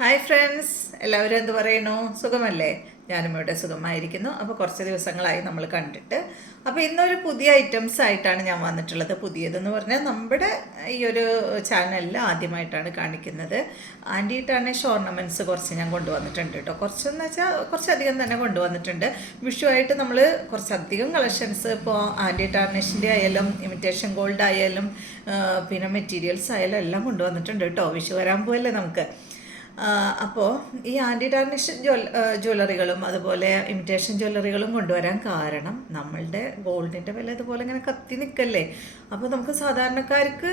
Hi friends, എല്ലാവരും എന്ത് പറയുന്നു? സുഖമല്ലേ? ഞാനും ഇവിടെ സുഖമായിരിക്കുന്നു. അപ്പോൾ കുറച്ച് ദിവസങ്ങളായി നമ്മൾ കണ്ടിട്ട്. അപ്പോൾ ഇന്നൊരു പുതിയ ഐറ്റംസ് ആയിട്ടാണ് ഞാൻ വന്നിട്ടുള്ളത്. പുതിയതെന്ന് പറഞ്ഞാൽ നമ്മുടെ ഈ ഒരു ചാനലിൽ ആദ്യമായിട്ടാണ് കാണിക്കുന്നത്. ആൻറ്റി ടാർണിഷ് ഓർണമെൻറ്റ്സ് കുറച്ച് ഞാൻ കൊണ്ടുവന്നിട്ടുണ്ട് കേട്ടോ. കുറച്ചെന്ന് വെച്ചാൽ കുറച്ചധികം തന്നെ കൊണ്ടുവന്നിട്ടുണ്ട്. വിഷുവായിട്ട് നമ്മൾ കുറച്ചധികം കളക്ഷൻസ് ഇപ്പോൾ ആൻറ്റി ടാർണിഷിൻ്റെ ആയാലും ഇമിറ്റേഷൻ ഗോൾഡ് ആയാലും പിന്നെ മെറ്റീരിയൽസ് ആയാലും എല്ലാം കൊണ്ടുവന്നിട്ടുണ്ട് കേട്ടോ. വിഷു വരാൻ പോയല്ലേ നമുക്ക്. അപ്പോൾ ഈ ആൻറ്റി ടാർണിഷ് ജ്വല്ലറികളും അതുപോലെ ഇമിറ്റേഷൻ ജ്വല്ലറികളും കൊണ്ടുവരാൻ കാരണം നമ്മളുടെ ഗോൾഡിൻ്റെ വില ഇതുപോലെ ഇങ്ങനെ കത്തി നിൽക്കല്ലേ. അപ്പോൾ നമുക്ക് സാധാരണക്കാർക്ക്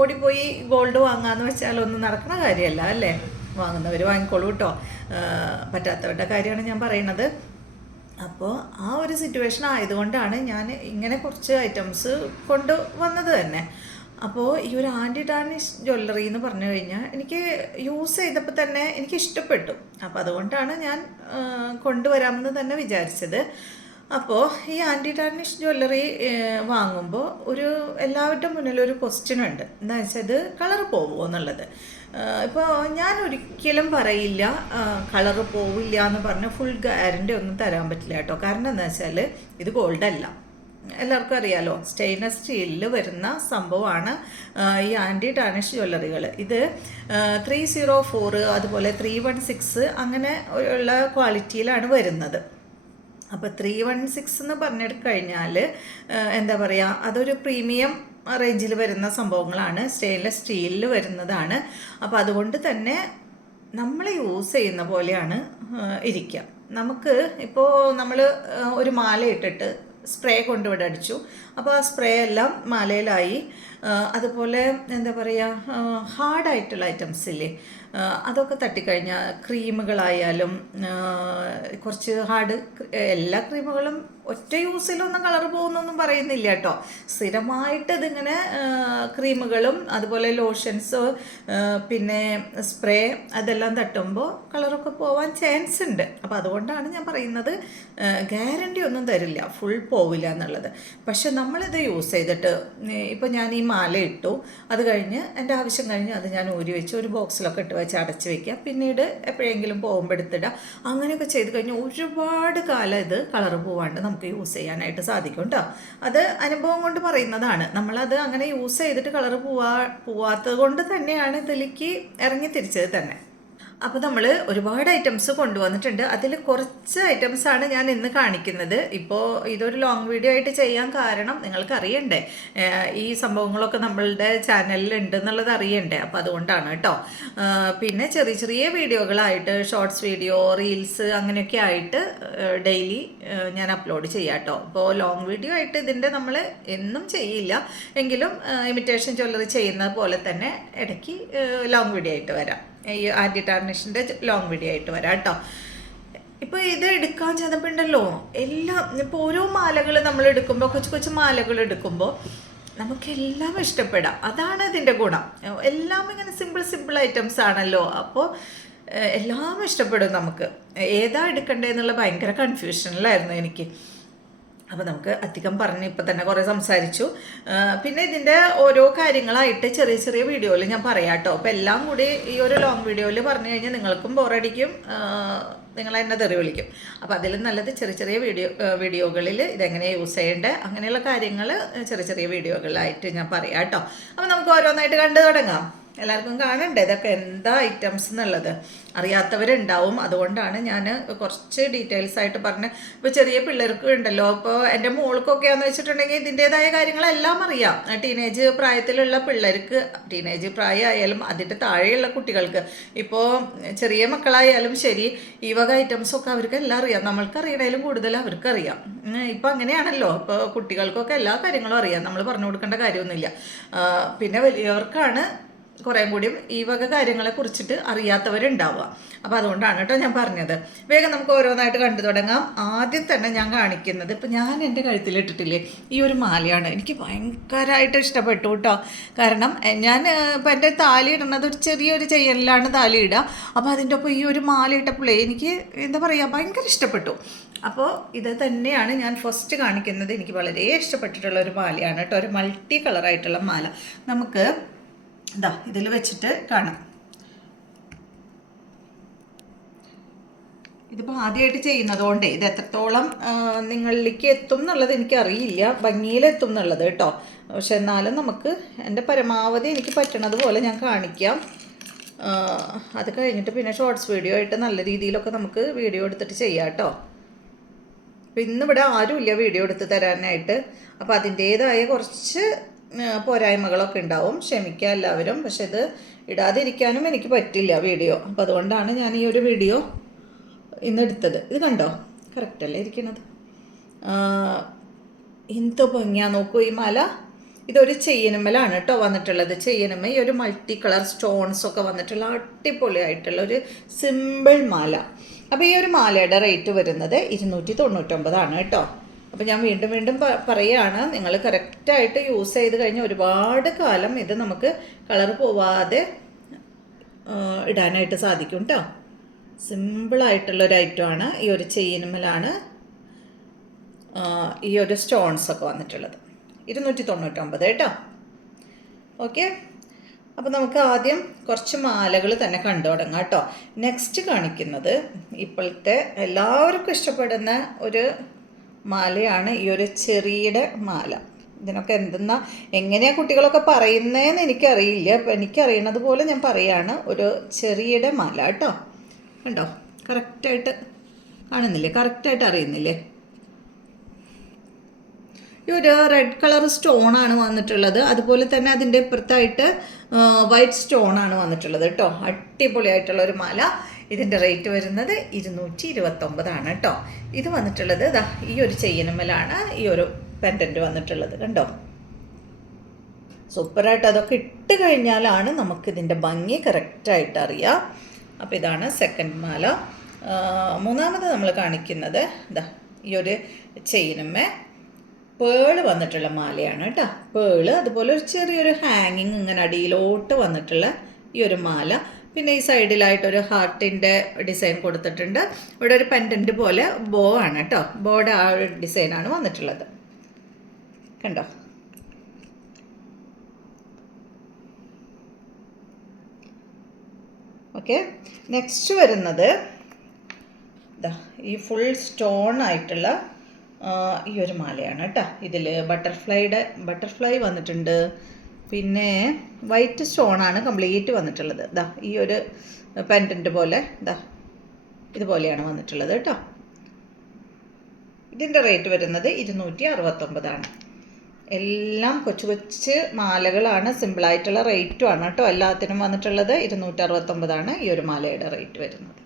ഓടിപ്പോയി ഗോൾഡ് വാങ്ങാമെന്ന് വെച്ചാൽ ഒന്നും നടക്കുന്ന കാര്യമല്ല അല്ലേ. വാങ്ങുന്നവർ വാങ്ങിക്കോളൂ കേട്ടോ, പറ്റാത്തവരുടെ കാര്യമാണ് ഞാൻ പറയുന്നത്. അപ്പോൾ ആ ഒരു സിറ്റുവേഷൻ ആയതുകൊണ്ടാണ് ഞാൻ ഇങ്ങനെ കുറച്ച് ഐറ്റംസ് കൊണ്ടുവന്നത് തന്നെ. അപ്പോൾ ഈ ഒരു ആൻറ്റി ടാർണിഷ് ജ്വല്ലറി എന്ന് പറഞ്ഞു കഴിഞ്ഞാൽ എനിക്ക് യൂസ് ചെയ്തപ്പോൾ തന്നെ എനിക്ക് ഇഷ്ടപ്പെട്ടു. അപ്പോൾ അതുകൊണ്ടാണ് ഞാൻ കൊണ്ടുവരാമെന്ന് തന്നെ വിചാരിച്ചത്. അപ്പോൾ ഈ ആൻറ്റി ടാർണിഷ് ജ്വല്ലറി വാങ്ങുമ്പോൾ എല്ലാവരുടെ മുന്നിലൊരു ക്വസ്റ്റ്യൻ ഉണ്ട്. എന്താ വെച്ചാൽ ഇത് കളർ പോകുമോ എന്നുള്ളത്. ഇപ്പോൾ ഞാൻ ഒരിക്കലും പറയില്ല കളറ് പോവില്ല എന്ന് പറഞ്ഞ് ഫുൾ ഗ്യാരണ്ടി ഒന്നും തരാൻ പറ്റില്ല കേട്ടോ. കാരണം എന്താ വെച്ചാൽ ഇത് ഗോൾഡല്ല, എല്ലാവർക്കും അറിയാലോ, സ്റ്റെയിൻലെസ് സ്റ്റീലിൽ വരുന്ന സംഭവമാണ് ഈ ആൻറ്റി ടാർണിഷ് ജ്വല്ലറികൾ. ഇത് 304 അതുപോലെ 316 അങ്ങനെ ഉള്ള ക്വാളിറ്റിയിലാണ് വരുന്നത്. അപ്പോൾ 316 എന്ന് പറഞ്ഞെടുത്ത് കഴിഞ്ഞാൽ എന്താ പറയുക, അതൊരു പ്രീമിയം റേഞ്ചിൽ വരുന്ന സംഭവങ്ങളാണ്, സ്റ്റെയിൻലെസ് സ്റ്റീലിൽ വരുന്നതാണ്. അപ്പോൾ അതുകൊണ്ട് തന്നെ നമ്മൾ യൂസ് ചെയ്യുന്ന പോലെയാണ് ഇരിക്കുക. നമുക്ക് ഇപ്പോൾ നമ്മൾ ഒരു മാല ഇട്ടിട്ട് സ്പ്രേ കൊണ്ടുവിടെ അടിച്ചു. അപ്പോൾ ആ സ്പ്രേ എല്ലാം മാലയിലായി. അതുപോലെ എന്താ പറയുക, ഹാർഡായിട്ടുള്ള ഐറ്റംസ് ഇല്ലേ, അതൊക്കെ തട്ടിക്കഴിഞ്ഞാൽ ക്രീമുകളായാലും കുറച്ച് ഹാർഡ്, എല്ലാ ക്രീമുകളും ഒറ്റ യൂസിലൊന്നും കളർ പോകുന്നൊന്നും പറയുന്നില്ല കേട്ടോ. സ്ഥിരമായിട്ട് ഇതിങ്ങനെ ക്രീമുകളും അതുപോലെ ലോഷൻസ് പിന്നെ സ്പ്രേ അതെല്ലാം തട്ടുമ്പോൾ കളറൊക്കെ പോവാൻ ചാൻസ് ഉണ്ട്. അപ്പോൾ അതുകൊണ്ടാണ് ഞാൻ പറയുന്നത് ഗ്യാരണ്ടി ഒന്നും തരില്ല, ഫുൾ പോവില്ല എന്നുള്ളത്. പക്ഷെ നമ്മളിത് യൂസ് ചെയ്തിട്ട് ഇപ്പോൾ ഞാൻ ഈ മാല ഇട്ടു, അത് കഴിഞ്ഞ് എൻ്റെ ആവശ്യം കഴിഞ്ഞ് അത് ഞാൻ ഊരി വെച്ച് ഒരു ബോക്സിലൊക്കെ ഇട്ട് വെച്ച് അടച്ച് വയ്ക്കുക, പിന്നീട് എപ്പോഴെങ്കിലും പോകുമ്പോൾ എടുത്തിടുക. അങ്ങനെയൊക്കെ ചെയ്ത് കഴിഞ്ഞാൽ ഒരുപാട് കാലം ഇത് കളർ പോവാണ്ട് നമുക്ക് യൂസ് ചെയ്യാനായിട്ട് സാധിക്കും കേട്ടോ. അത് അനുഭവം കൊണ്ട് പറയുന്നതാണ്. നമ്മളത് അങ്ങനെ യൂസ് ചെയ്തിട്ട് കളർ പോവാത്തത് കൊണ്ട് തന്നെയാണ് ഇതിലേക്ക് ഇറങ്ങി തിരിച്ചത് തന്നെ. അപ്പോൾ നമ്മൾ ഒരുപാട് ഐറ്റംസ് കൊണ്ടുവന്നിട്ടുണ്ട്. അതിൽ കുറച്ച് ഐറ്റംസാണ് ഞാൻ ഇന്ന് കാണിക്കുന്നത്. ഇപ്പോൾ ഇതൊരു ലോങ് വീഡിയോ ആയിട്ട് ചെയ്യാൻ കാരണം നിങ്ങൾക്ക് അറിയണ്ടേ, ഈ സംഭവങ്ങളൊക്കെ നമ്മളുടെ ചാനലിൽ ഉണ്ട് എന്നുള്ളത് അറിയണ്ടേ. അപ്പോൾ അതുകൊണ്ടാണ് കേട്ടോ. പിന്നെ ചെറിയ ചെറിയ വീഡിയോകളായിട്ട് ഷോർട്സ് വീഡിയോ, റീൽസ് അങ്ങനെയൊക്കെ ആയിട്ട് ഡെയിലി ഞാൻ അപ്ലോഡ് ചെയ്യാം കേട്ടോ. ഇപ്പോൾ ലോങ് വീഡിയോ ആയിട്ട് ഇതിൻ്റെ നമ്മൾ എന്നും ചെയ്യില്ല, എങ്കിലും ഇമിറ്റേഷൻ ജ്വല്ലറി ചെയ്യുന്നത് പോലെ തന്നെ ഇടയ്ക്ക് ലോങ് വീഡിയോ ആയിട്ട് വരാം. ഈ ആൻറ്റി ടാർണിഷിൻ്റെ ലോങ് വീഡിയോ ആയിട്ട് വരാം കേട്ടോ. ഇപ്പോൾ ഇത് എടുക്കാൻ ചെന്നപ്പോണ്ടല്ലോ എല്ലാം, ഇപ്പോൾ ഓരോ മാലകൾ നമ്മൾ എടുക്കുമ്പോൾ, കൊച്ചു കൊച്ചു മാലകൾ എടുക്കുമ്പോൾ നമുക്കെല്ലാം ഇഷ്ടപ്പെടാം. അതാണ് ഇതിൻ്റെ ഗുണം. എല്ലാം ഇങ്ങനെ സിമ്പിൾ ഐറ്റംസ് ആണല്ലോ. അപ്പോൾ എല്ലാം ഇഷ്ടപ്പെടും നമുക്ക്. ഏതാ എടുക്കണ്ടേന്നുള്ള ഭയങ്കര കൺഫ്യൂഷനിലായിരുന്നു എനിക്ക്. അപ്പോൾ നമുക്ക് അധികം പറഞ്ഞ് ഇപ്പം തന്നെ കുറേ സംസാരിച്ചു. പിന്നെ ഇതിൻ്റെ ഓരോ കാര്യങ്ങളായിട്ട് ചെറിയ ചെറിയ വീഡിയോയിൽ ഞാൻ പറയാം കേട്ടോ. അപ്പോൾ എല്ലാം കൂടി ഈ ഒരു ലോങ് വീഡിയോയിൽ പറഞ്ഞു കഴിഞ്ഞാൽ നിങ്ങൾക്കും ബോറടിക്കും, നിങ്ങൾ എന്നെ തെറി വിളിക്കും. അപ്പോൾ അതിലും നല്ലത് ചെറിയ ചെറിയ വീഡിയോകളിൽ ഇതെങ്ങനെ യൂസ് ചെയ്യേണ്ടത് അങ്ങനെയുള്ള കാര്യങ്ങൾ ചെറിയ ചെറിയ വീഡിയോകളായിട്ട് ഞാൻ പറയാം കേട്ടോ. അപ്പോൾ നമുക്ക് ഓരോന്നായിട്ട് കണ്ടു തുടങ്ങാം. എല്ലാവർക്കും കാണണ്ടേ ഇതൊക്കെ എന്താ ഐറ്റംസ് എന്നുള്ളത്. അറിയാത്തവരുണ്ടാവും, അതുകൊണ്ടാണ് ഞാൻ കുറച്ച് ഡീറ്റെയിൽസ് ആയിട്ട് പറഞ്ഞ്. ഇപ്പോൾ ചെറിയ പിള്ളേർക്ക് ഉണ്ടല്ലോ, ഇപ്പോൾ എൻ്റെ മോൾക്കൊക്കെയാണെന്ന് വെച്ചിട്ടുണ്ടെങ്കിൽ ഇതിൻ്റേതായ കാര്യങ്ങളെല്ലാം അറിയാം. ടീനേജ് പ്രായത്തിലുള്ള പിള്ളേർക്ക്, ടീനേജ് പ്രായമായാലും അതിൻ്റെ താഴെയുള്ള കുട്ടികൾക്ക്, ഇപ്പോൾ ചെറിയ മക്കളായാലും ശരി, ഈ വക ഐറ്റംസൊക്കെ അവർക്ക് എല്ലാം അറിയാം. നമ്മൾക്കറിയണേലും കൂടുതൽ അവർക്കറിയാം. ഇപ്പം അങ്ങനെയാണല്ലോ, ഇപ്പോൾ കുട്ടികൾക്കൊക്കെ എല്ലാ കാര്യങ്ങളും അറിയാം, നമ്മൾ പറഞ്ഞു കൊടുക്കേണ്ട കാര്യമൊന്നുമില്ല. പിന്നെ വലിയവർക്കാണ് കുറേ കൂടിയും ഈ വക കാര്യങ്ങളെ കുറിച്ചിട്ട് അറിയാത്തവരുണ്ടാവുക. അപ്പോൾ അതുകൊണ്ടാണ് കേട്ടോ ഞാൻ പറഞ്ഞത്. വേഗം നമുക്ക് ഓരോന്നായിട്ട് കണ്ടു തുടങ്ങാം. ആദ്യം തന്നെ ഞാൻ കാണിക്കുന്നത്, ഇപ്പോൾ ഞാൻ എൻ്റെ കഴുത്തിലിട്ടിട്ടില്ലേ ഈ ഒരു മാലയാണ്. എനിക്ക് ഭയങ്കരമായിട്ട് ഇഷ്ടപ്പെട്ടു കേട്ടോ. കാരണം ഞാൻ ഇപ്പോൾ എൻ്റെ താലി ഇടുന്നത് ഒരു ചെറിയൊരു ചെയ്യലിലാണ് താലി ഇടുക. അപ്പോൾ അതിൻ്റെ ഒപ്പം ഈ ഒരു മാല ഇട്ടപ്പോഴേ എനിക്ക് എന്താ പറയുക, ഭയങ്കര ഇഷ്ടപ്പെട്ടു. അപ്പോൾ ഇത് തന്നെയാണ് ഞാൻ ഫസ്റ്റ് കാണിക്കുന്നത്. എനിക്ക് വളരെ ഇഷ്ടപ്പെട്ടിട്ടുള്ള ഒരു മാലയാണ് കേട്ടോ. ഒരു മൾട്ടി കളറായിട്ടുള്ള മാല. നമുക്ക് ഇതിൽ വെച്ചിട്ട് കാണാം. ഇതിപ്പോൾ ആദ്യമായിട്ട് ചെയ്യുന്നതുകൊണ്ട് ഇത് എത്രത്തോളം നിങ്ങളിലേക്ക് എത്തും എന്നുള്ളത് എനിക്കറിയില്ല, ഭംഗിയിലെത്തും എന്നുള്ളത് കേട്ടോ. പക്ഷെ എന്നാലും നമുക്ക് എൻ്റെ പരമാവധി എനിക്ക് പറ്റണത് പോലെ ഞാൻ കാണിക്കാം. അത് കഴിഞ്ഞിട്ട് പിന്നെ ഷോർട്സ് വീഡിയോ ആയിട്ട് നല്ല രീതിയിലൊക്കെ നമുക്ക് വീഡിയോ എടുത്തിട്ട് ചെയ്യാം കേട്ടോ. അപ്പോൾ ഇന്നിവിടെ ആരുമില്ല വീഡിയോ എടുത്ത് തരാനായിട്ട്. അപ്പോൾ അതിൻ്റേതായ കുറച്ച് പോരായ്മകളൊക്കെ ഉണ്ടാവും, ക്ഷമിക്കുക എല്ലാവരും. പക്ഷെ ഇത് ഇടാതിരിക്കാനും എനിക്ക് പറ്റില്ല വീഡിയോ. അപ്പോൾ അതുകൊണ്ടാണ് ഞാൻ ഈ ഒരു വീഡിയോ ഇന്നെടുത്തത്. ഇത് കണ്ടോ, കറക്റ്റല്ലേ ഇരിക്കണത്? എന്തോ ഭംഗിയാ നോക്കൂ ഈ മാല. ഇതൊരു ചെയിനുമ്മലാണ് കേട്ടോ വന്നിട്ടുള്ളത്. ചെയിനുമ്മ ഈ ഒരു മൾട്ടി കളർ സ്റ്റോൺസ് ഒക്കെ വന്നിട്ടുള്ള അടിപൊളിയായിട്ടുള്ള ഒരു സിമ്പിൾ മാല. അപ്പോൾ ഈ ഒരു മാലയുടെ റേറ്റ് വരുന്നത് 299 കേട്ടോ. അപ്പോൾ ഞാൻ വീണ്ടും വീണ്ടും പറയുകയാണ്, നിങ്ങൾ കറക്റ്റായിട്ട് യൂസ് ചെയ്ത് കഴിഞ്ഞാൽ ഒരുപാട് കാലം ഇത് നമുക്ക് കളർ പോവാതെ ഇടാനായിട്ട് സാധിക്കും കേട്ടോ. സിമ്പിളായിട്ടുള്ളൊരു ഐറ്റമാണ്. ഈ ഒരു ചെയിനുമ്മലാണ് ഈ ഒരു സ്റ്റോൺസൊക്കെ വന്നിട്ടുള്ളത്. 299 കേട്ടോ. ഓക്കെ, അപ്പോൾ നമുക്ക് ആദ്യം കുറച്ച് മാലകൾ തന്നെ കണ്ടു തുടങ്ങാം കേട്ടോ. നെക്സ്റ്റ് കാണിക്കുന്നത് ഇപ്പോഴത്തെ എല്ലാവർക്കും ഇഷ്ടപ്പെടുന്ന ഒരു മാലയാണ് ഈ ഒരു ചെറിയുടെ മാല. ഇതിനൊക്കെ എങ്ങനെയാണ് കുട്ടികളൊക്കെ പറയുന്നതെന്ന് എനിക്കറിയില്ല. അപ്പോൾ എനിക്കറിയണത് പോലെ ഞാൻ പറയുകയാണ്, ഒരു ചെറിയുടെ മാല കേട്ടോ. കണ്ടോ, കറക്റ്റായിട്ട് കാണുന്നില്ലേ? കറക്റ്റായിട്ട് അറിയുന്നില്ലേ? ഈ ഒരു റെഡ് കളർ സ്റ്റോണാണ് വന്നിട്ടുള്ളത്. അതുപോലെ തന്നെ അതിൻ്റെ ഇപ്പുറത്തായിട്ട് വൈറ്റ് സ്റ്റോണാണ് വന്നിട്ടുള്ളത് കേട്ടോ. അടിപൊളിയായിട്ടുള്ള ഒരു മാല. ഇതിൻ്റെ റേറ്റ് വരുന്നത് 229 കേട്ടോ. ഇത് വന്നിട്ടുള്ളത് ഇതാ ഈ ഒരു ചെയിനുമ്മലാണ് ഈ ഒരു പെൻഡൻറ്റ് വന്നിട്ടുള്ളത്. കണ്ടോ, സൂപ്പറായിട്ട് അതൊക്കെ ഇട്ട് കഴിഞ്ഞാലാണ് നമുക്കിതിൻ്റെ ഭംഗി കറക്റ്റായിട്ട് അറിയാം. അപ്പോൾ ഇതാണ് സെക്കൻഡ് മാല. മൂന്നാമത് നമ്മൾ കാണിക്കുന്നത് ഇതാ ഈ ഒരു ചെയിനുമ്മ പേള് വന്നിട്ടുള്ള മാലയാണ് കേട്ടോ. പേള്, അതുപോലെ ഒരു ചെറിയൊരു ഹാങ്ങിങ് ഇങ്ങനെ അടിയിലോട്ട് വന്നിട്ടുള്ള ഈ ഒരു മാല. പിന്നെ ഈ സൈഡിലായിട്ടൊരു ഹാർട്ടിൻ്റെ ഡിസൈൻ കൊടുത്തിട്ടുണ്ട്. ഇവിടെ ഒരു പെൻഡൻറ്റ് പോലെ ബോ ആണ് കേട്ടോ. ബോയുടെ ആ ഒരു ഡിസൈനാണ് വന്നിട്ടുള്ളത്. കണ്ടോ, ഓക്കെ. നെക്സ്റ്റ് വരുന്നത് ഇതാ ഈ ഫുൾ സ്റ്റോൺ ആയിട്ടുള്ള ഈ ഒരു മാലയാണ് കേട്ടോ. ഇതിൽ ബട്ടർഫ്ലൈ വന്നിട്ടുണ്ട്. പിന്നെ വൈറ്റ് സ്റ്റോണാണ് കംപ്ലീറ്റ് വന്നിട്ടുള്ളത്. ഇതാ ഈ ഒരു പെൻഡൻറ്റ് പോലെ ഇതാ ഇതുപോലെയാണ് വന്നിട്ടുള്ളത് കേട്ടോ. ഇതിൻ്റെ റേറ്റ് വരുന്നത് 269. എല്ലാം കൊച്ചു കൊച്ചു മാലകളാണ്. സിമ്പിളായിട്ടുള്ള റേറ്റുമാണ് കേട്ടോ എല്ലാത്തിനും വന്നിട്ടുള്ളത്. 269 ഈ ഒരു മാലയുടെ റേറ്റ് വരുന്നത്.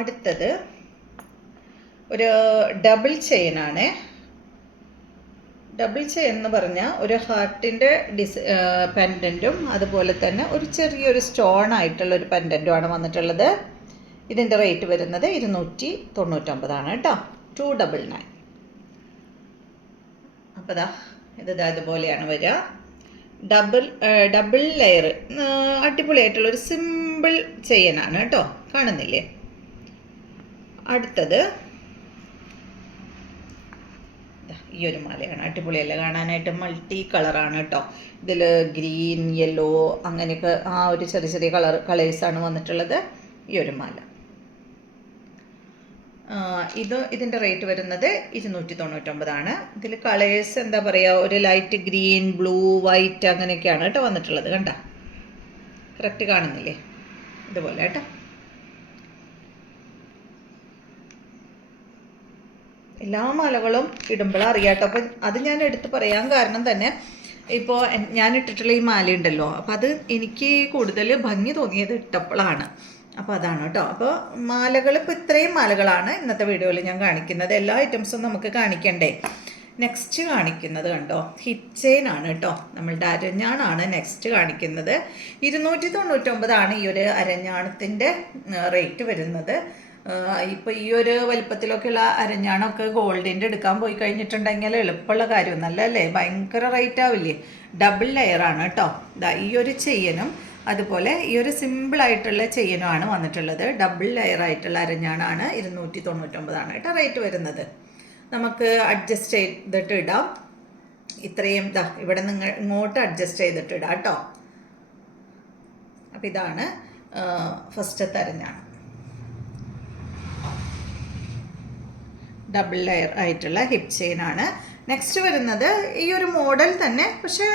അടുത്തത് ഒരു ഡബിൾ ചെയിനാണ്. ഡബിൾ ചെയിൻ എന്ന് പറഞ്ഞാൽ ഒരു ഹാർട്ടിൻ്റെ പെൻഡൻറ്റും അതുപോലെ തന്നെ ഒരു ചെറിയൊരു സ്റ്റോൺ ആയിട്ടുള്ള ഒരു പെൻഡൻറ്റുമാണ് വന്നിട്ടുള്ളത്. ഇതിൻ്റെ റേറ്റ് വരുന്നത് 299 കേട്ടോ. 299. അപ്പോൾ ഇത് ഇതുപോലെയാണ് വരിക. ഡബിൾ ലെയർ അടിപൊളിയായിട്ടുള്ള ഒരു സിമ്പിൾ ചെയിനാണ് കേട്ടോ. കാണുന്നില്ലേ? അടുത്തത് ഈ ഒരു മാലയാണ്. അടിപൊളിയല്ല കാണാനായിട്ട്? മൾട്ടി കളറാണ് കേട്ടോ. ഇതിൽ ഗ്രീൻ, യെല്ലോ അങ്ങനെയൊക്കെ ആ ഒരു ചെറിയ ചെറിയ കളേഴ്സാണ് വന്നിട്ടുള്ളത് ഈ ഒരു മാല. ഇതിൻ്റെ റേറ്റ് വരുന്നത് 299. ഇതിൽ കളേഴ്സ് എന്താ പറയുക, ഒരു ലൈറ്റ് ഗ്രീൻ, ബ്ലൂ, വൈറ്റ് അങ്ങനെയൊക്കെയാണ് കേട്ടോ വന്നിട്ടുള്ളത്. കണ്ട, കറക്റ്റ് കാണുന്നില്ലേ? ഇതുപോലെ കേട്ടോ. എല്ലാ മാലകളും ഇടുമ്പോഴും അറിയാം കേട്ടോ. അപ്പം അത് ഞാൻ എടുത്ത് പറയാൻ കാരണം തന്നെ ഇപ്പോൾ ഞാൻ ഇട്ടിട്ടുള്ള ഈ മാലയുണ്ടല്ലോ, അപ്പോൾ അത് എനിക്ക് കൂടുതൽ ഭംഗി തോന്നിയത് ഇട്ടപ്പോഴാണ്. അപ്പോൾ അതാണ് കേട്ടോ. അപ്പോൾ മാലകൾ ഇപ്പോൾ ഇത്രയും മാലകളാണ് ഇന്നത്തെ വീഡിയോയിൽ ഞാൻ കാണിക്കുന്നത്. എല്ലാ ഐറ്റംസും നമുക്ക് കാണിക്കണ്ടേ. നെക്സ്റ്റ് കാണിക്കുന്നത് കണ്ടോ, ഹിപ്പ് ചെയിൻ ആണ് കേട്ടോ. നമ്മളുടെ അരഞ്ഞാണാണ് നെക്സ്റ്റ് കാണിക്കുന്നത്. 299 ഈ ഒരു അരഞ്ഞാണത്തിൻ്റെ റേറ്റ് വരുന്നത്. ഇപ്പോൾ ഈ ഒരു വലിപ്പത്തിലൊക്കെയുള്ള അരഞ്ഞാണൊക്കെ ഗോൾഡിൻ്റെ എടുക്കാൻ പോയി കഴിഞ്ഞിട്ടുണ്ടെങ്കിൽ എളുപ്പമുള്ള കാര്യമൊന്നല്ല അല്ലേ? ഭയങ്കര റേറ്റ് ആവില്ലേ? ഡബിൾ ലെയറാണ് കേട്ടോ. ഈ ഒരു ചെയിനും അതുപോലെ ഈ ഒരു സിമ്പിളായിട്ടുള്ള ചെയിനുമാണ് വന്നിട്ടുള്ളത്. ഡബിൾ ലെയർ ആയിട്ടുള്ള അരഞ്ഞാണാണ്. 299 കേട്ടോ റേറ്റ് വരുന്നത്. നമുക്ക് അഡ്ജസ്റ്റ് ചെയ്തിട്ട് ഇടാം. ഇത്രയും ഇവിടെ നിങ്ങൾ ഇങ്ങോട്ട് അഡ്ജസ്റ്റ് ചെയ്തിട്ട് ഇടാം കേട്ടോ. അപ്പം ഇതാണ് ഫസ്റ്റത്തെ അരഞ്ഞാണ്. ഡബിൾ ലെയർ ആയിട്ടുള്ള ഹിപ്പ് ചെയിനാണ്. നെക്സ്റ്റ് വരുന്നത് ഈ ഒരു മോഡൽ തന്നെ, പക്ഷേ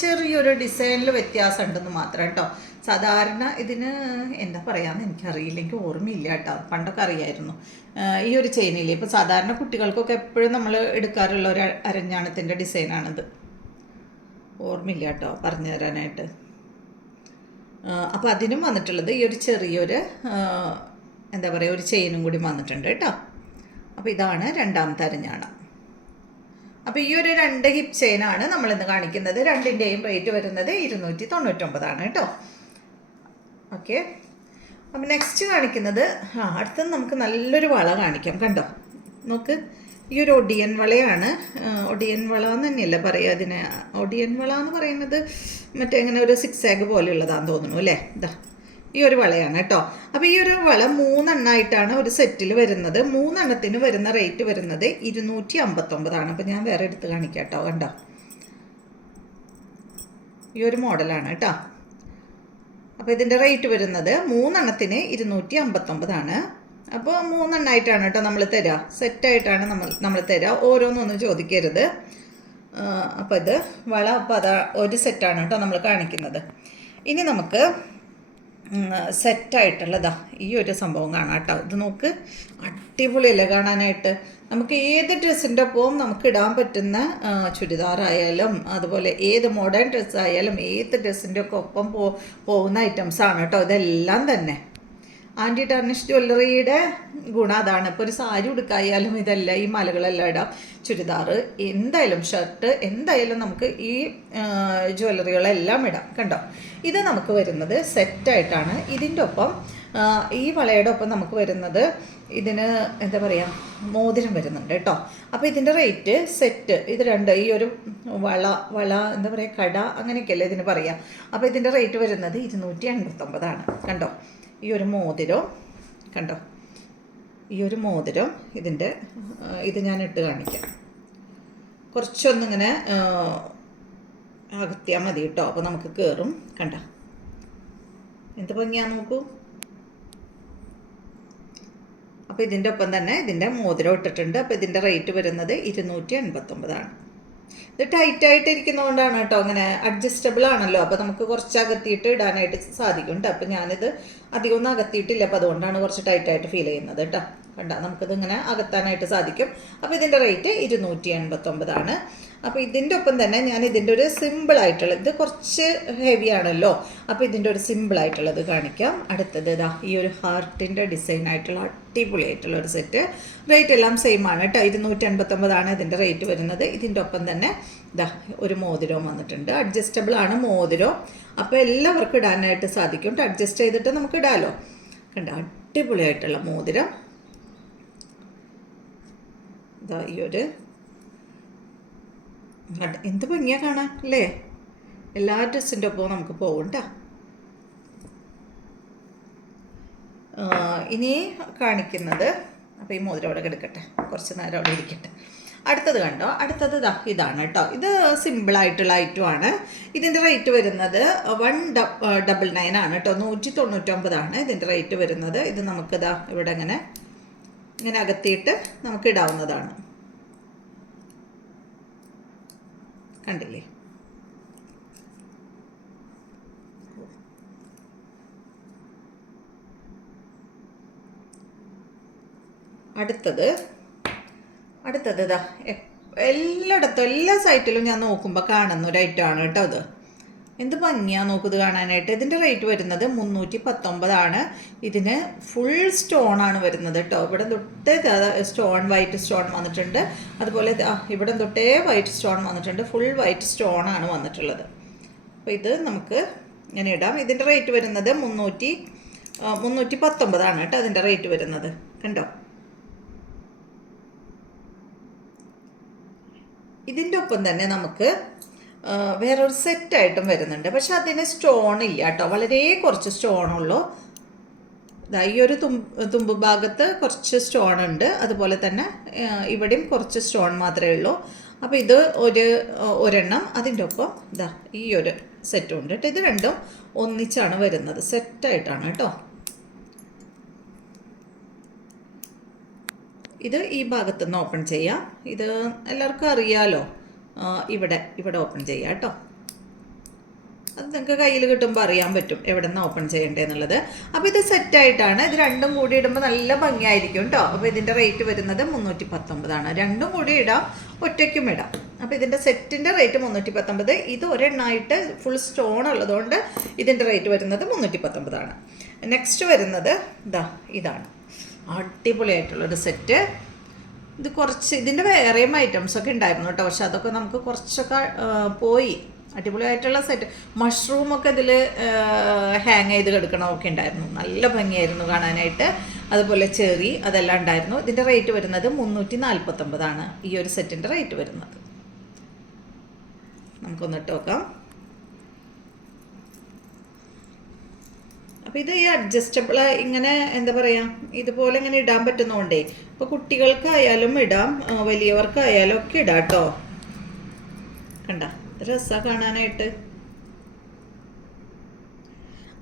ചെറിയൊരു ഡിസൈനിൽ വ്യത്യാസം ഉണ്ടെന്ന് മാത്രം കേട്ടോ. സാധാരണ ഇതിന് എന്താ പറയാമെന്ന് എനിക്കറിയില്ല, എനിക്ക് ഓർമ്മയില്ല കേട്ടോ, പണ്ടൊക്കെ അറിയായിരുന്നു. ഈ ഒരു ചെയിനിൽ ഇപ്പോൾ സാധാരണ കുട്ടികൾക്കൊക്കെ എപ്പോഴും നമ്മൾ എടുക്കാറുള്ള ഒരു അരഞ്ഞാണത്തിൻ്റെ ഡിസൈനാണിത്. ഓർമ്മയില്ല കേട്ടോ പറഞ്ഞു തരാനായിട്ട്. അപ്പോൾ അതിനും വന്നിട്ടുള്ളത് ഈ ഒരു ചെറിയൊരു എന്താ പറയുക, ഒരു ചെയിനും കൂടി വന്നിട്ടുണ്ട് കേട്ടോ. അപ്പോൾ ഇതാണ് രണ്ടാമത്തെ അരഞ്ഞാണം. അപ്പോൾ ഈ ഒരു 2 ഹിപ്പ് ചെയിനാണ് നമ്മളിന്ന് കാണിക്കുന്നത്. രണ്ടിൻ്റെയും റേറ്റ് വരുന്നത് 299 കേട്ടോ. ഓക്കെ, അപ്പോൾ നെക്സ്റ്റ് കാണിക്കുന്നത് അടുത്തത് നമുക്ക് നല്ലൊരു വള കാണിക്കാം. കണ്ടോ, നോക്ക്, ഈ ഒരു ഒടിയൻ വളയാണ്. ഒടിയൻ വള എന്ന് തന്നെയല്ല പറയുക അതിന്. ഒടിയൻ വള എന്ന് പറയുന്നത് മറ്റേ ഇങ്ങനെ ഒരു 6 ആഗ് പോലെയുള്ളതാണെന്ന് തോന്നുന്നു അല്ലേ. ഇതാ ഈ ഒരു വളയാണ് കേട്ടോ. അപ്പോൾ ഈ ഒരു വള 3 എണ്ണമായിട്ടാണ് ഒരു സെറ്റിൽ വരുന്നത്. 3 എണ്ണത്തിന് വരുന്ന റേറ്റ് വരുന്നത് 259. അപ്പോൾ ഞാൻ വേറെ എടുത്ത് കാണിക്കാം കേട്ടോ. കണ്ടോ, ഈ ഒരു മോഡലാണ് കേട്ടോ. അപ്പോൾ ഇതിൻ്റെ റേറ്റ് വരുന്നത് 3 എണ്ണത്തിന് 259. അപ്പോൾ 3 എണ്ണമായിട്ടാണ് കേട്ടോ നമ്മൾ തരിക, സെറ്റായിട്ടാണ് നമ്മൾ തരിക. ഓരോന്നൊന്നും ചോദിക്കരുത്. അപ്പോൾ ഇത് വള, അപ്പോൾ അതാ ഒരു സെറ്റാണ് കേട്ടോ നമ്മൾ കാണിക്കുന്നത്. ഇനി നമുക്ക് സെറ്റായിട്ടുള്ളതാ ഈ ഒരു സംഭവം കാണാം കേട്ടോ. ഇത് നോക്ക്, അടിപൊളിയല്ലേ കാണാനായിട്ട്. നമുക്ക് ഏത് ഡ്രസ്സിൻ്റെ ഒപ്പവും നമുക്ക് ഇടാൻ പറ്റുന്ന ചുരിദാറായാലും അതുപോലെ ഏത് മോഡേൺ ഡ്രസ്സായാലും ഏത് ഡ്രസ്സിൻ്റെ ഒക്കെ ഒപ്പം പോകുന്ന ഐറ്റംസാണ് കേട്ടോ ഇതെല്ലാം തന്നെ. ആൻറ്റി ടാർണിഷ് ജ്വല്ലറിയുടെ ഗുണം അതാണ്. ഇപ്പോൾ ഒരു സാരി ഉടുക്കായാലും ഇതെല്ലാം, ഈ മലകളെല്ലാം ഇടാം, ചുരിദാർ എന്തായാലും, ഷർട്ട് എന്തായാലും നമുക്ക് ഈ ജ്വല്ലറികളെല്ലാം ഇടാം. കണ്ടോ, ഇത് നമുക്ക് വരുന്നത് സെറ്റായിട്ടാണ്. ഇതിൻ്റെ ഒപ്പം ഈ വളയുടെ ഒപ്പം നമുക്ക് വരുന്നത് ഇതിന് എന്താ പറയുക, മോതിരം വരുന്നുണ്ട് കേട്ടോ. അപ്പോൾ ഇതിൻ്റെ റേറ്റ് സെറ്റ്, ഇത് രണ്ട്, ഈ ഒരു വള എന്താ പറയുക, കട അങ്ങനെയൊക്കെയല്ലേ ഇതിന് പറയാം. അപ്പോൾ ഇതിൻ്റെ റേറ്റ് വരുന്നത് 289. കണ്ടോ, ഈ ഒരു മോതിരം കണ്ടോ, ഈ ഒരു മോതിരം ഇതിൻ്റെ ഇത് ഞാൻ ഇട്ട് കാണിക്കാം. കുറച്ചൊന്നിങ്ങനെ അകത്തിയാൽ മതി കേട്ടോ. അപ്പോൾ നമുക്ക് കയറും. കണ്ടോ എന്ത് ഭംഗിയാ നോക്കൂ. അപ്പോൾ ഇതിൻ്റെ ഒപ്പം തന്നെ ഇതിൻ്റെ മോതിരം ഇട്ടിട്ടുണ്ട്. അപ്പോൾ ഇതിൻ്റെ റേറ്റ് വരുന്നത് 289. ഇത് ടൈറ്റായിട്ട് ഇരിക്കുന്നതുകൊണ്ടാണ് കേട്ടോ, അങ്ങനെ അഡ്ജസ്റ്റബിൾ ആണല്ലോ. അപ്പോൾ നമുക്ക് കുറച്ച് അകത്തിയിട്ട് ഇടാനായിട്ട് സാധിക്കുന്നുണ്ട്. അപ്പോൾ ഞാനിത് അധികം ഒന്നും അകത്തിയിട്ടില്ല, അപ്പോൾ അതുകൊണ്ടാണ് കുറച്ച് ടൈറ്റായിട്ട് ഫീൽ ചെയ്യുന്നത് കേട്ടോ. കണ്ട, നമുക്കിത് ഇങ്ങനെ അകത്താനായിട്ട് സാധിക്കും. അപ്പോൾ ഇതിൻ്റെ റേറ്റ് 289. അപ്പോൾ ഇതിൻ്റെ ഒപ്പം തന്നെ ഞാൻ ഇതിൻ്റെ ഒരു സിമ്പിളായിട്ടുള്ള, ഇത് കുറച്ച് ഹെവി ആണല്ലോ, അപ്പോൾ ഇതിൻ്റെ ഒരു സിമ്പിളായിട്ടുള്ളത് കാണിക്കാം. അടുത്തത് ഇതാ ഈ ഒരു ഹാർട്ടിൻ്റെ ഡിസൈനായിട്ടുള്ള അടിപൊളിയായിട്ടുള്ള ഒരു സെറ്റ്. റേറ്റ് എല്ലാം സെയിം ആണ് കേട്ടോ. 289 ഇതിൻ്റെ റേറ്റ് വരുന്നത്. ഇതിൻ്റെ ഒപ്പം തന്നെ ഇതാ ഒരു മോതിരവും വന്നിട്ടുണ്ട്. അഡ്ജസ്റ്റബിൾ ആണ് മോതിരം. അപ്പോൾ എല്ലാവർക്കും ഇടാനായിട്ട് സാധിക്കും. അഡ്ജസ്റ്റ് ചെയ്തിട്ട് നമുക്ക് ഇടാമല്ലോ. കണ്ട, അടിപൊളിയായിട്ടുള്ള മോതിരം. ഇതാ ഈ ഒരു എന്ത് ഭംഗിയാ കാണാൻ അല്ലേ. എല്ലാ ഡ്രസ്സിൻ്റെ ഒപ്പവും നമുക്ക് പോകും കേട്ടോ. ഇനി കാണിക്കുന്നത്, അപ്പോൾ ഈ മോതിരം അവിടെ കിടക്കട്ടെ, കുറച്ച് നേരം അവിടെ ഇരിക്കട്ടെ. അടുത്തത് കണ്ടോ, അടുത്തത് ഇതാണ് കേട്ടോ. ഇത് സിമ്പിളായിട്ടുള്ള ഐറ്റമാണ്. ഇതിൻ്റെ റേറ്റ് വരുന്നത് 199 ആണ് കേട്ടോ. 199 ഇതിൻ്റെ റേറ്റ് വരുന്നത്. ഇത് നമുക്കിതാ ഇവിടെ ഇങ്ങനെ അകത്തിയിട്ട് നമുക്ക് ഇടാവുന്നതാണ്. കണ്ടില്ലേ. അടുത്തത് ഇതാ എല്ലായിടത്തും എല്ലാ സൈറ്റിലും ഞാൻ നോക്കുമ്പോൾ കാണുന്ന ഒരു ഐറ്റമാണ് കേട്ടോ. ഇത് എന്ത് ഭംഗിയാണ് നോക്കുന്നത് കാണാനായിട്ട്. ഇതിൻ്റെ റേറ്റ് വരുന്നത് 319. ഇതിന് ഫുൾ സ്റ്റോൺ ആണ് വരുന്നത് കേട്ടോ. ഇവിടെ തൊട്ട് സ്റ്റോൺ, വൈറ്റ് സ്റ്റോൺ വന്നിട്ടുണ്ട്. അതുപോലെ ഇവിടെ തൊട്ടേ വൈറ്റ് സ്റ്റോൺ വന്നിട്ടുണ്ട്. ഫുൾ വൈറ്റ് സ്റ്റോൺ ആണ് വന്നിട്ടുള്ളത്. അപ്പോൾ ഇത് നമുക്ക് ഇങ്ങനെ ഇടാം. ഇതിൻ്റെ റേറ്റ് വരുന്നത് 319 കേട്ടോ. അതിൻ്റെ റേറ്റ് വരുന്നത് കണ്ടോ. ഇതിൻ്റെ ഒപ്പം തന്നെ നമുക്ക് വേറൊരു സെറ്റായിട്ടും വരുന്നുണ്ട്. പക്ഷെ അതിന് സ്റ്റോൺ ഇല്ല കേട്ടോ, വളരെ കുറച്ച് സ്റ്റോണുള്ളൂ. ഈ ഒരു തുമ്പ് ഭാഗത്ത് കുറച്ച് സ്റ്റോൺ ഉണ്ട്, അതുപോലെ തന്നെ ഇവിടെയും കുറച്ച് സ്റ്റോൺ മാത്രമേ ഉള്ളൂ. അപ്പോൾ ഇത് ഒരെണ്ണം, അതിൻ്റെ ഒപ്പം ഈ ഒരു സെറ്റും ഉണ്ട് കേട്ടോ. ഇത് രണ്ടും ഒന്നിച്ചാണ് വരുന്നത്, സെറ്റായിട്ടാണ് കേട്ടോ. ഇത് ഈ ഭാഗത്തുനിന്ന് ഓപ്പൺ ചെയ്യാം. ഇത് എല്ലാവർക്കും അറിയാലോ. ഇവിടെ ഇവിടെ ഓപ്പൺ ചെയ്യാം കേട്ടോ. അത് നിങ്ങൾക്ക് കയ്യിൽ കിട്ടുമ്പോൾ അറിയാൻ പറ്റും എവിടെ നിന്ന് ഓപ്പൺ ചെയ്യേണ്ടതെന്നുള്ളത്. അപ്പോൾ ഇത് സെറ്റായിട്ടാണ്. ഇത് രണ്ടും കൂടി ഇടുമ്പോൾ നല്ല ഭംഗിയായിരിക്കും കേട്ടോ. അപ്പോൾ ഇതിൻ്റെ റേറ്റ് വരുന്നത് 319. രണ്ടും കൂടി ഇടാം, ഒറ്റയ്ക്കും ഇടാം. അപ്പോൾ ഇതിൻ്റെ സെറ്റിൻ്റെ റേറ്റ് 319. ഇത് ഒരെണ്ണമായിട്ട് ഫുൾ സ്റ്റോൺ ഉള്ളതുകൊണ്ട് ഇതിൻ്റെ റേറ്റ് വരുന്നത് 319. നെക്സ്റ്റ് വരുന്നത് ഇതാണ് അടിപൊളിയായിട്ടുള്ളൊരു സെറ്റ്. ഇത് കുറച്ച് ഇതിൻ്റെ വേറെയും ഐറ്റംസൊക്കെ ഉണ്ടായിരുന്നു കേട്ടോ. പക്ഷെ അതൊക്കെ നമുക്ക് കുറച്ചൊക്കെ പോയി. അടിപൊളിയായിട്ടുള്ള സെറ്റ്. മഷ്റൂമൊക്കെ ഇതിൽ ഹാങ് ചെയ്ത് കിടക്കണമൊക്കെ ഉണ്ടായിരുന്നു. നല്ല ഭംഗിയായിരുന്നു കാണാനായിട്ട്. അതുപോലെ ചെറി അതെല്ലാം ഉണ്ടായിരുന്നു. ഇതിൻ്റെ റേറ്റ് വരുന്നത് 349. ഈ ഒരു സെറ്റിൻ്റെ റേറ്റ് വരുന്നത്. നമുക്കൊന്നിട്ട് നോക്കാം. അപ്പോൾ ഇത് ഈ അഡ്ജസ്റ്റബിൾ ഇങ്ങനെ എന്താ പറയുക, ഇതുപോലെ ഇങ്ങനെ ഇടാൻ പറ്റുന്നതുകൊണ്ടേ ഇപ്പോൾ കുട്ടികൾക്കായാലും ഇടാം, വലിയവർക്കായാലും ഒക്കെ ഇടാം കേട്ടോ. കണ്ട രസമാണ് കാണാനായിട്ട്.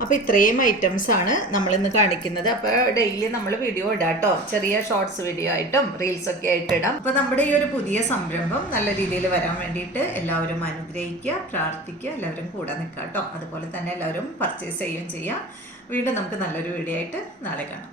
അപ്പോൾ ഇത്രയും ഐറ്റംസാണ് നമ്മളിന്ന് കാണിക്കുന്നത്. അപ്പോൾ ഡെയിലി നമ്മൾ വീഡിയോ ഇടാം കേട്ടോ. ചെറിയ ഷോർട്സ് വീഡിയോ ആയിട്ടും റീൽസൊക്കെ ആയിട്ട് ഇടാം. അപ്പോൾ നമ്മുടെ ഈ ഒരു പുതിയ സംരംഭം നല്ല രീതിയിൽ വരാൻ വേണ്ടിയിട്ട് എല്ലാവരും അനുഗ്രഹിക്കുക, പ്രാർത്ഥിക്കുക, എല്ലാവരും കൂടെ നിൽക്കുക കേട്ടോ. അതുപോലെ തന്നെ എല്ലാവരും പർച്ചേസ് ചെയ്യുകയും ചെയ്യുക. വീണ്ടും നമുക്ക് നല്ലൊരു വീഡിയോ ആയിട്ട് നാളെ കാണാം.